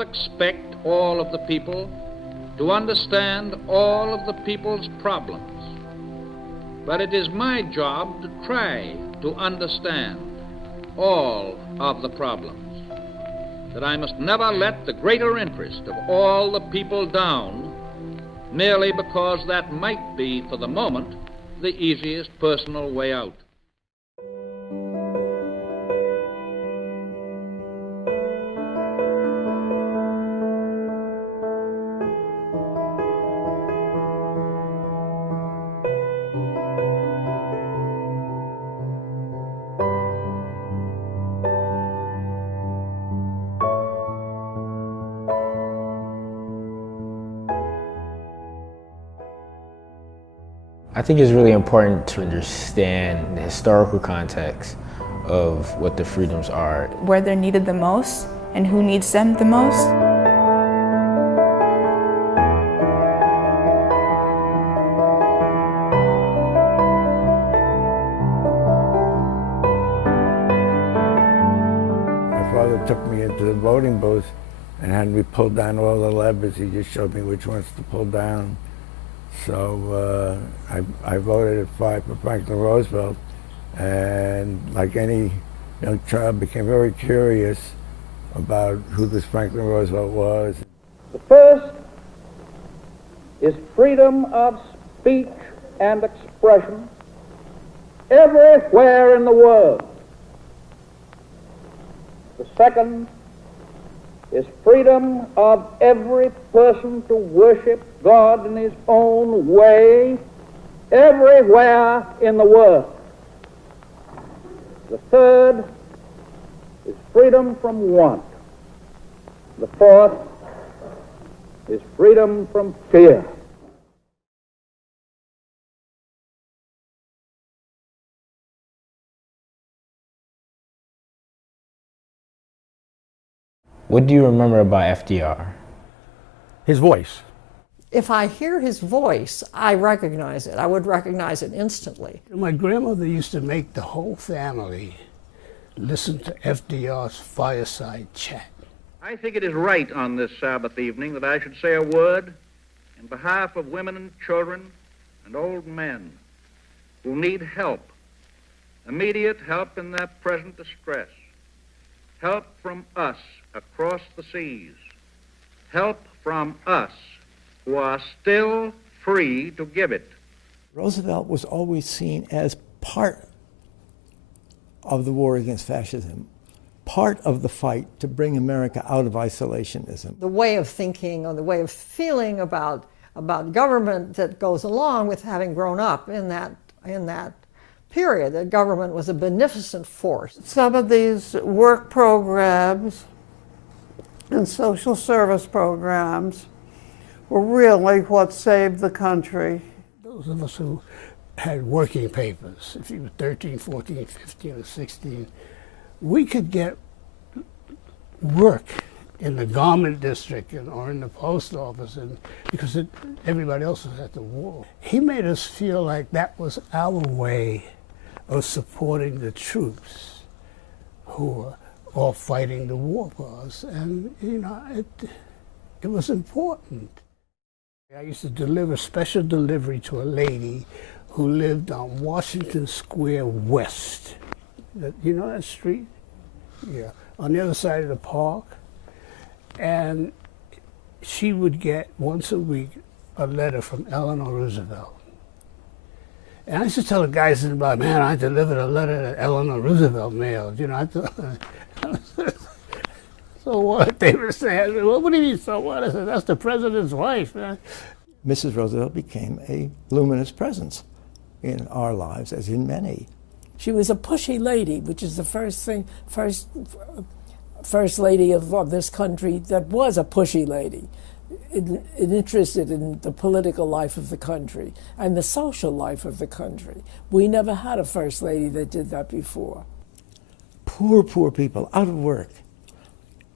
not expect all of the people to understand all of the people's problems, but it is my job to try to understand all of the problems, that I must never let the greater interest of all the people down merely because that might be, for the moment, the easiest personal way out. I think it's really important to understand the historical context of what the freedoms are. Where they're needed the most and who needs them the most. My father took me into the voting booth and had me pull down all the levers. He just showed me which ones to pull down. So I voted at 5 for Franklin Roosevelt, and like any young child, became very curious about who this Franklin Roosevelt was. The first is freedom of speech and expression everywhere in the world. The second is freedom of every person to worship God in his own way everywhere in the world. The third is freedom from want. The fourth is freedom from fear. What do you remember about FDR? His voice. If I hear his voice, I recognize it. I would recognize it instantly. My grandmother used to make the whole family listen to FDR's fireside chat. I think it is right on this Sabbath evening that I should say a word in behalf of women and children and old men who need help, immediate help in their present distress, help from us across the seas, help from us who are still free to give it. Roosevelt was always seen as part of the war against fascism, part of the fight to bring America out of isolationism. The way of thinking or the way of feeling about government that goes along with having grown up in that period. That government was a beneficent force. Some of these work programs and social service programs were really what saved the country. Those of us who had working papers, if you were 13, 14, 15, or 16, we could get work in the garment district or in the post office, because everybody else was at the war. He made us feel like that was our way of supporting the troops who were all fighting the war for us. And, you know, it was important. I used to deliver special delivery to a lady who lived on Washington Square West. You know that street? Yeah, on the other side of the park. And she would get once a week a letter from Eleanor Roosevelt. And I used to tell the guys in the bar, man, I delivered a letter that Eleanor Roosevelt mailed. You know, I thought, so what? They were saying, well, what do you mean, so what? I said, that's the president's wife, man. Mrs. Roosevelt became a luminous presence in our lives, as in many. She was a pushy lady, which is the first lady of this country that was a pushy lady, interested in the political life of the country and the social life of the country. We never had a first lady that did that before. Poor, poor people, out of work.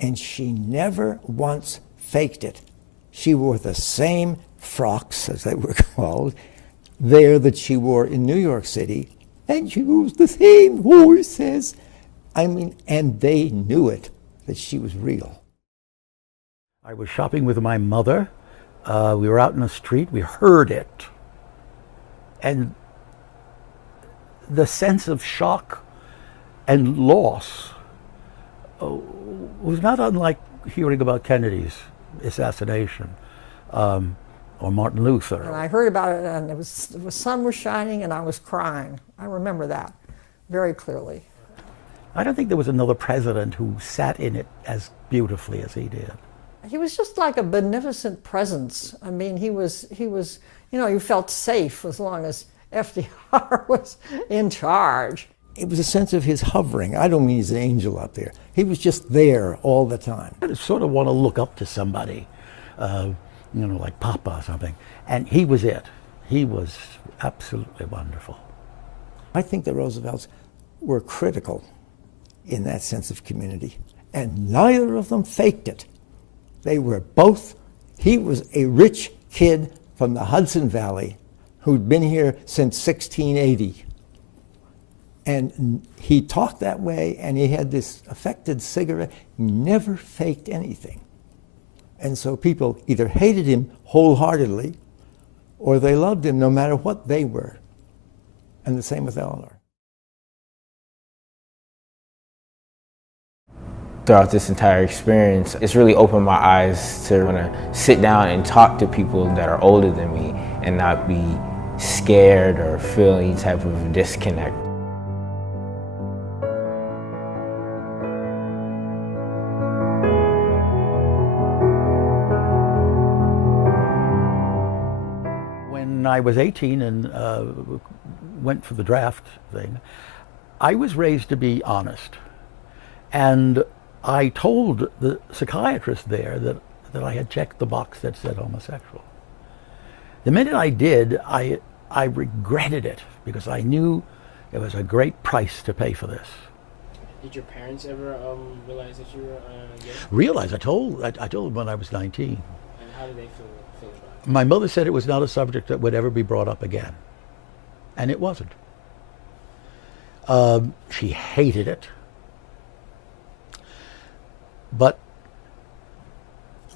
And she never once faked it. She wore the same frocks, as they were called, there that she wore in New York City, and she used the same horses. I mean, and they knew it, that she was real. I was shopping with my mother. We were out in the street. We heard it. And the sense of shock and loss was not unlike hearing about Kennedy's assassination or Martin Luther. And I heard about it, and the sun was shining, and I was crying. I remember that very clearly. I don't think there was another president who sat in it as beautifully as he did. He was just like a beneficent presence. I mean, he was, you know, you felt safe as long as FDR was in charge. It was a sense of his hovering. I don't mean he's an angel out there. He was just there all the time. I sort of want to look up to somebody, you know, like Papa or something. And he was it. He was absolutely wonderful. I think the Roosevelts were critical in that sense of community. And neither of them faked it. They were both, he was a rich kid from the Hudson Valley who'd been here since 1680. And he talked that way, and he had this affected cigarette. He never faked anything. And so people either hated him wholeheartedly, or they loved him no matter what they were. And the same with Eleanor. Throughout this entire experience, it's really opened my eyes to want to sit down and talk to people that are older than me and not be scared or feel any type of disconnect. When I was 18 and went for the draft thing, I was raised to be honest. And I told the psychiatrist there that I had checked the box that said homosexual. The minute I did, I regretted it because I knew it was a great price to pay for this. Did your parents ever realize that you were gay? Realize? I told them when I was 19. And how did they feel about it? My mother said it was not a subject that would ever be brought up again. And it wasn't. She hated it. But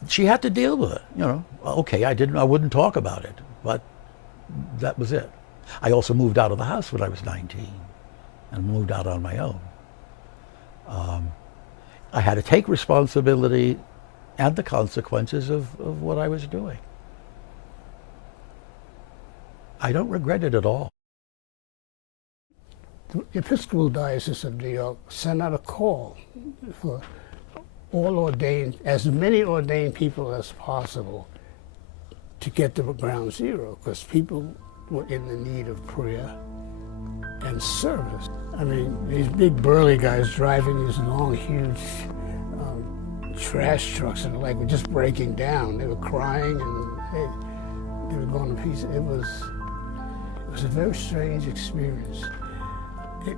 she had to deal with it, you know. Okay, I wouldn't talk about it, but that was it. I also moved out of the house when I was 19 and moved out on my own. I had to take responsibility and the consequences of what I was doing. I don't regret it at all. The Episcopal Diocese of New York sent out a call for all ordained, as many ordained people as possible to get to ground zero, because people were in the need of prayer and service. I mean, these big burly guys driving these long, huge trash trucks and like were just breaking down. They were crying and they were going to pieces. It was a very strange experience.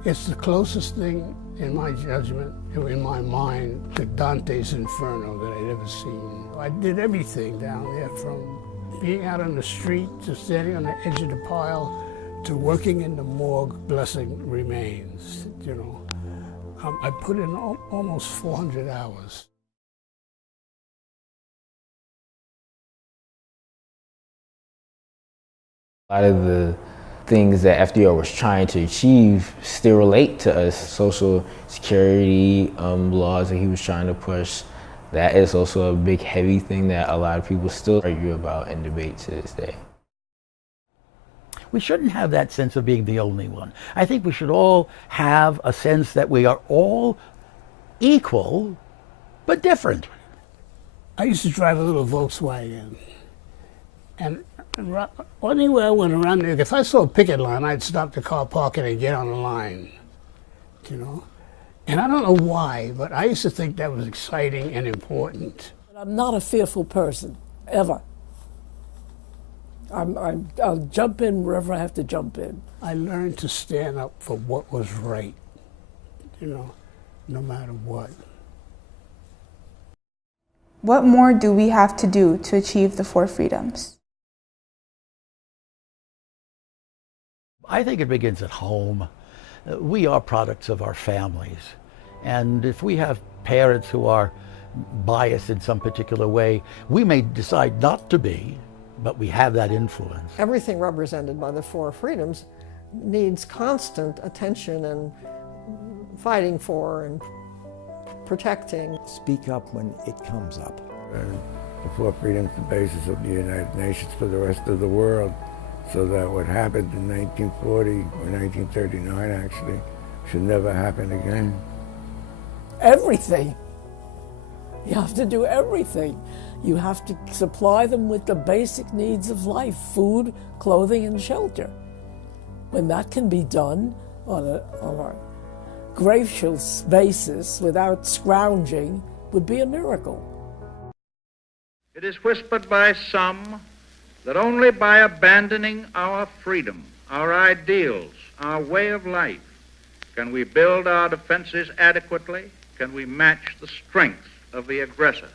It's the closest thing, in my judgment, in my mind, to Dante's Inferno that I'd ever seen. I did everything down there, from being out on the street to standing on the edge of the pile to working in the morgue blessing remains, you know. I put in almost 400 hours. A lot of the things that FDR was trying to achieve still relate to us. Social security laws that he was trying to push, that is also a big, heavy thing that a lot of people still argue about and debate to this day. We shouldn't have that sense of being the only one. I think we should all have a sense that we are all equal, but different. I used to drive a little Volkswagen, and anywhere I went around there, if I saw a picket line, I'd stop the car, park it, and get on the line, you know? And I don't know why, but I used to think that was exciting and important. I'm not a fearful person, ever. I'll jump in wherever I have to jump in. I learned to stand up for what was right, you know, no matter what. What more do we have to do to achieve the 4 freedoms? I think it begins at home. We are products of our families. And if we have parents who are biased in some particular way. We may decide not to be, but we have that influence. Everything represented by the four freedoms needs constant attention and fighting for and protecting. Speak up when it comes up. The four freedoms, the basis of the United Nations for the rest of the world, so that what happened in 1940 or 1939 actually should never happen again. Everything. You have to do everything. You have to supply them with the basic needs of life: food, clothing, and shelter. When that can be done on a gracious basis without scrounging would be a miracle. It is whispered by some that only by abandoning our freedom, our ideals, our way of life, can we build our defenses adequately, can we match the strength of the aggressors.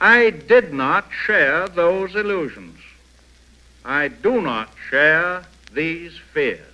I did not share those illusions. I do not share these fears.